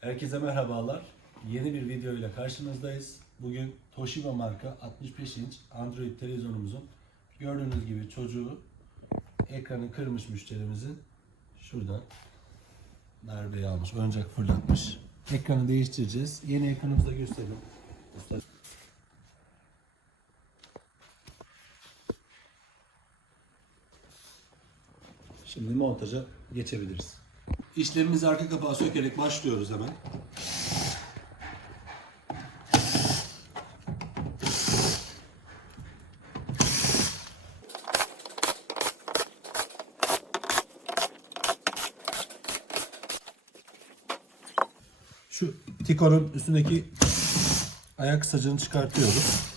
Herkese merhabalar. Yeni bir video ile karşınızdayız. Bugün Toshiba marka 65 inç Android televizyonumuzun gördüğünüz gibi çocuğu ekranı kırmış müşterimizin şuradan darbeyi almış, oyuncak fırlatmış. Ekranı değiştireceğiz. Yeni ekranımızı da gösterelim. Şimdi montaja geçebiliriz. İşlemimizi arka kapağı sökerek başlıyoruz hemen. Şu Tico'nun üstündeki ayak sacını çıkartıyoruz.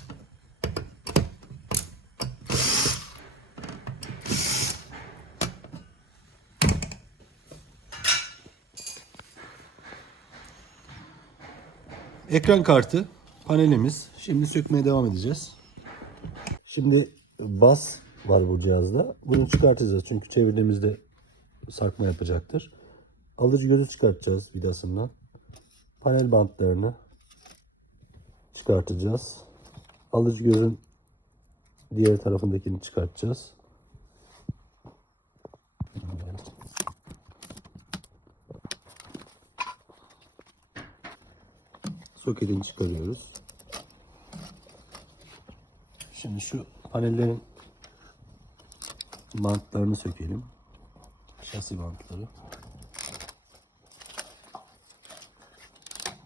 Ekran kartı, panelimiz. Şimdi sökmeye devam edeceğiz. Şimdi bas var bu cihazda. Bunu çıkartacağız çünkü çevirdiğimizde sarkma yapacaktır. Alıcı gözü çıkartacağız vidasından. Panel bantlarını çıkartacağız. Alıcı gözün diğer tarafındakini çıkartacağız. Soketini çıkarıyoruz. Şimdi şu panellerin bantlarını sökelim. Şasi bantları.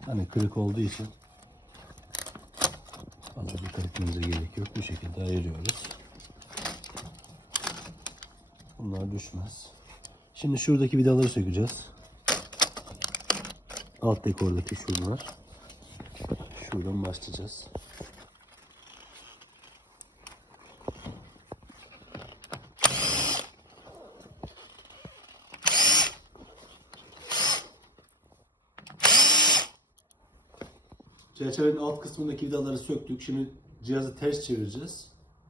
Hani kırık olduğu için fazla dikkat etmemize gerek yok. Bu şekilde ayırıyoruz. Bunlar düşmez. Şimdi şuradaki vidaları sökeceğiz. Alt dekordaki şunlar. Şuradan başlayacağız. Çerçevenin alt kısmındaki vidaları söktük. Şimdi cihazı ters çevireceğiz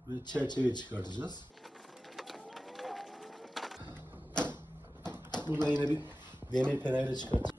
ve çerçeveyi çıkartacağız. Buradan yine bir demir penayla çıkartacağız.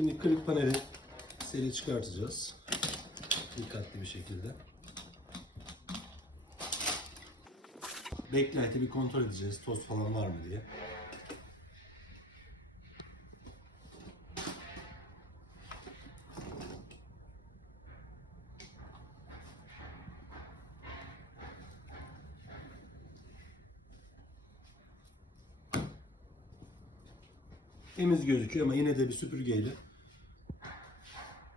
Şimdi kırık paneli seri çıkartacağız. Dikkatli bir şekilde. Backlight'i bir kontrol edeceğiz. Toz falan var mı diye. Temiz gözüküyor ama yine de bir süpürgeyle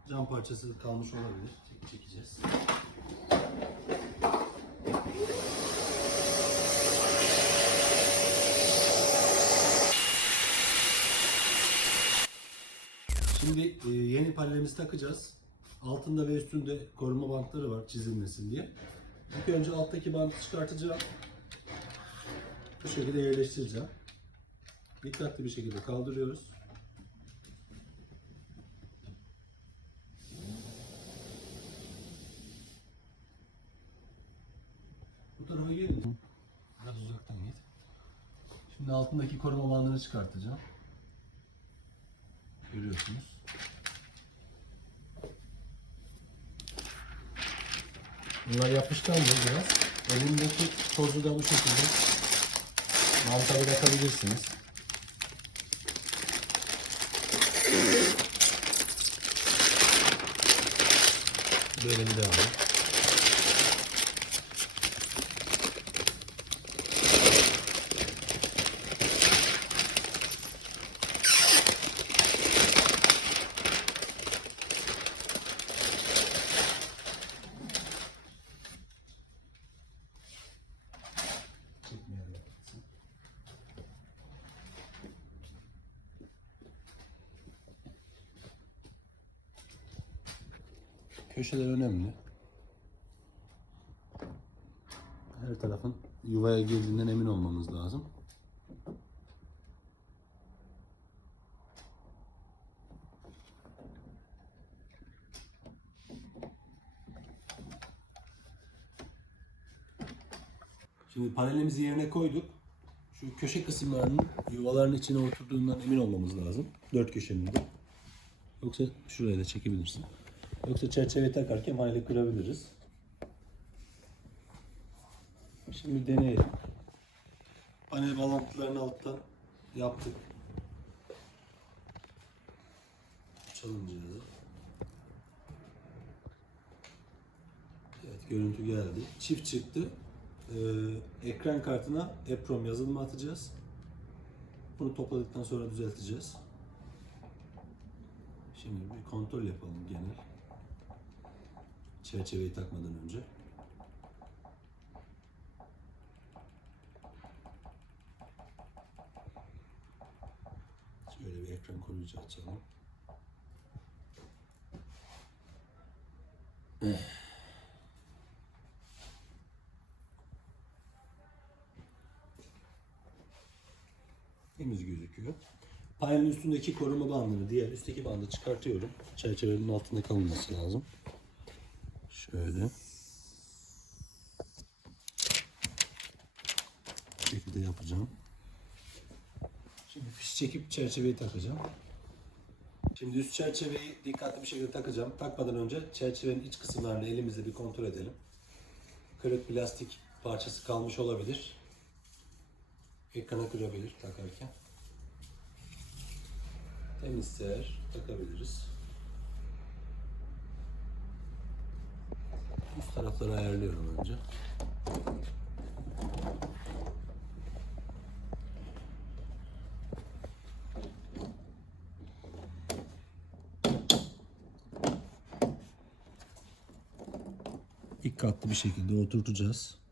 cam parçası kalmış olabilir. Çekeceğiz. Şimdi yeni panelimizi takacağız. Altında ve üstünde koruma bantları var çizilmesin diye. İlk önce alttaki bantı çıkartacağım. Bu şekilde yerleştireceğim. Dikkatli bir şekilde kaldırıyoruz. Bu tarafa gelin. Biraz uzaktan git. Şimdi altındaki koruma bandını çıkartacağım. Görüyorsunuz. Bunlar yapışkan biraz. Elimdeki tozu da bu şekilde mantara bırakabilirsiniz. Böyle bir devam. Köşeler önemli. Her tarafın yuvaya girdiğinden emin olmamız lazım. Şimdi panelimizi yerine koyduk. Şu köşe kısımlarının yuvaların içine oturduğundan emin olmamız lazım. Dört köşenin de. Yoksa şuraya da çekebilirsin. Yoksa çerçeve takarken paneli kırabiliriz. Şimdi deneyelim. Panel bağlantılarını alttan yaptık. Açalım cihazı. Evet, görüntü geldi. Çift çıktı. Ekran kartına EEPROM yazılımı atacağız. Bunu topladıktan sonra düzelteceğiz. Şimdi bir kontrol yapalım genel. Çerçeveyi takmadan önce. Şöyle bir ekran koruyucu açalım. Temiz gözüküyor. Panelin üstündeki koruma bandını, diğer üstteki bandı çıkartıyorum. Çerçevenin altında kalması lazım. Şöyle. Bu şekilde yapacağım. Şimdi fiş çekip çerçeveyi takacağım. Şimdi üst çerçeveyi dikkatli bir şekilde takacağım. Takmadan önce çerçevenin iç kısımlarını elimizle bir kontrol edelim. Kırık plastik parçası kalmış olabilir. Ekrana kırabilir takarken. Temizse eğer takabiliriz. Üst tarafları ayarlıyorum önce. Dikkatli bir şekilde oturtacağız.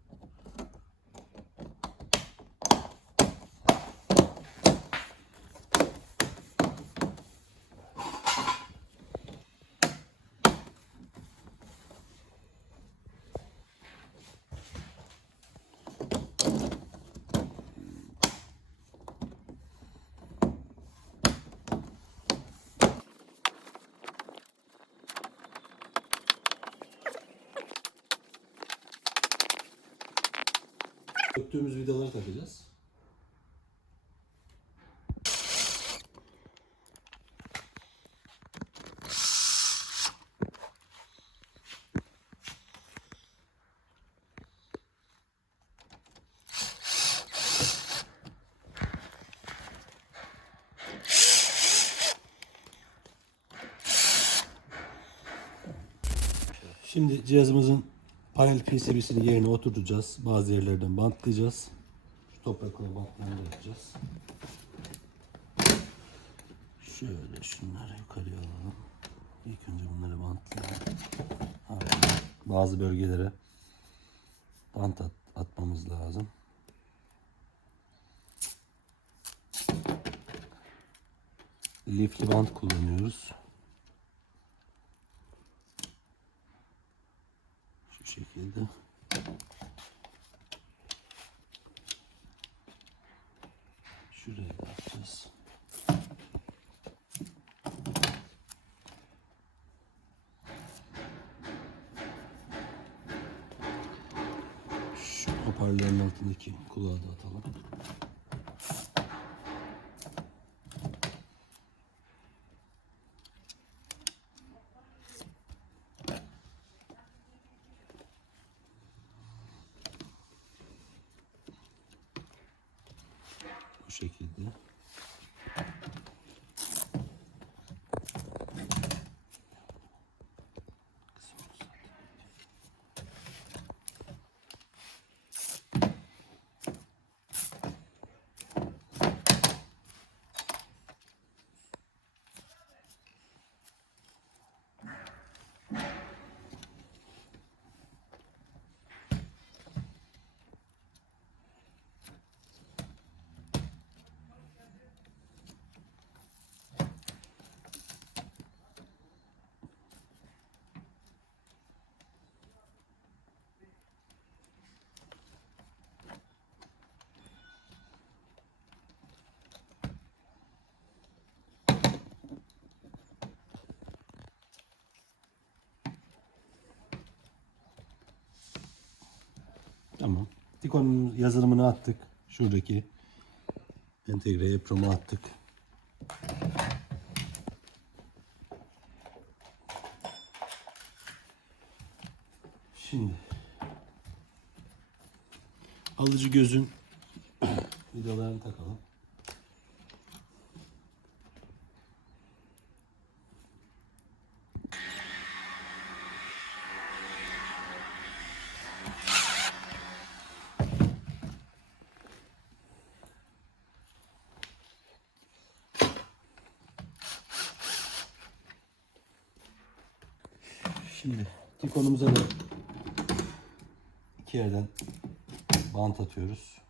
Söktüğümüz vidaları takacağız. Şimdi cihazımızın panel PCB'sini yerine oturtacağız. Bazı yerlerden bantlayacağız. Şu toprakla bantlarını yapacağız. Şöyle şunları yukarıya alalım. İlk önce bunları bantlayalım. Bazı bölgelere bant atmamız lazım. Lifli bant kullanıyoruz. Şu şekilde. Şuraya da atacağız. Şu hoparlörün altındaki kulağı da atalım. Bu şekilde. Ticon'un yazılımını attık. Şuradaki entegre EEPROM'u attık. Şimdi alıcı gözün vidalarını takalım. Şimdi Ticon'umuza da iki yerden bant atıyoruz.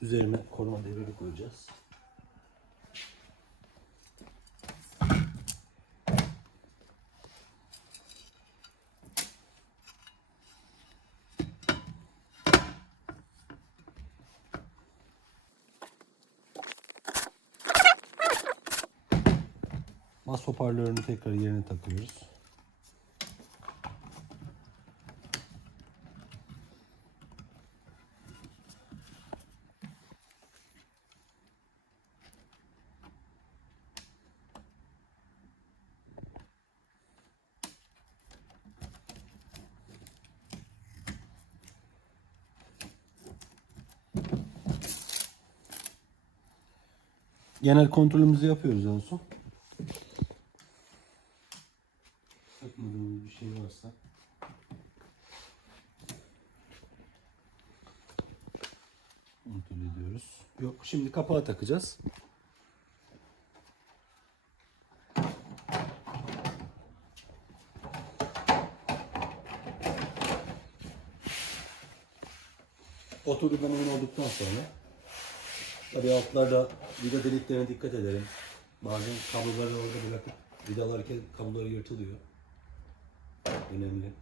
Üzerine koruma deviri koyacağız. Bas hoparlörünü tekrar yerine takıyoruz. Genel kontrolümüzü yapıyoruz en son. Takmadığımız bir şey varsa kontrol ediyoruz. Yok, şimdi kapağı takacağız. Oturduğundan emin olduktan sonra tabii altlarda vida deliklerine dikkat edelim. Bazen kabloları orada bırakıp vidalarken kabloları yırtılıyor. Önemli.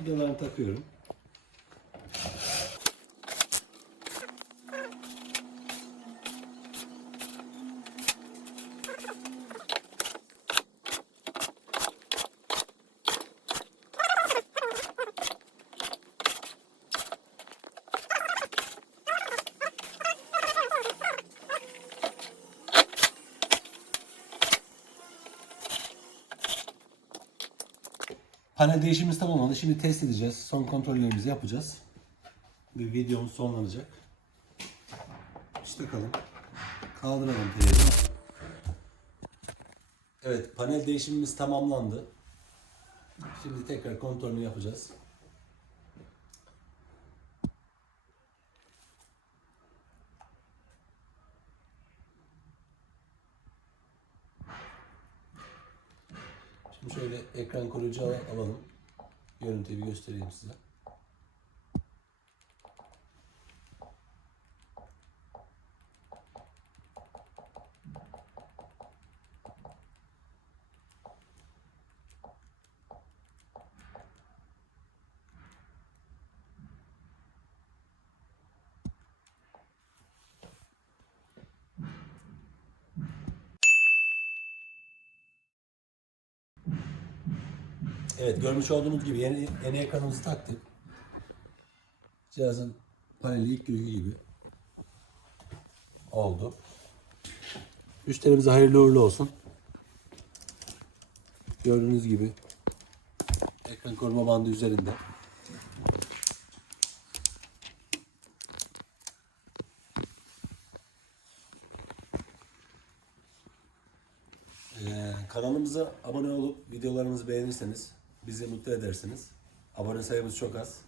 Vidalarını takıyorum. Panel değişimimiz tamamlandı. Şimdi test edeceğiz. Son kontrollerimizi yapacağız. Bir videomuz sonlanacak. İşte takalım. Kaldıralım televizyonu. Evet, panel değişimimiz tamamlandı. Şimdi tekrar kontrolünü yapacağız. Şimdi şöyle ekran koruyucu alalım. Görüntüyü bir göstereyim size. Evet, görmüş olduğunuz gibi yeni ekranımızı taktık. Cihazın paneli ilk günkü gibi oldu. Müşterimize hayırlı uğurlu olsun. Gördüğünüz gibi ekran koruma bandı üzerinde. Kanalımıza abone olup videolarımızı beğenirseniz bizi mutlu edersiniz. Abone sayımız çok az.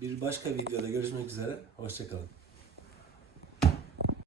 Bir başka videoda görüşmek üzere. Hoşça kalın.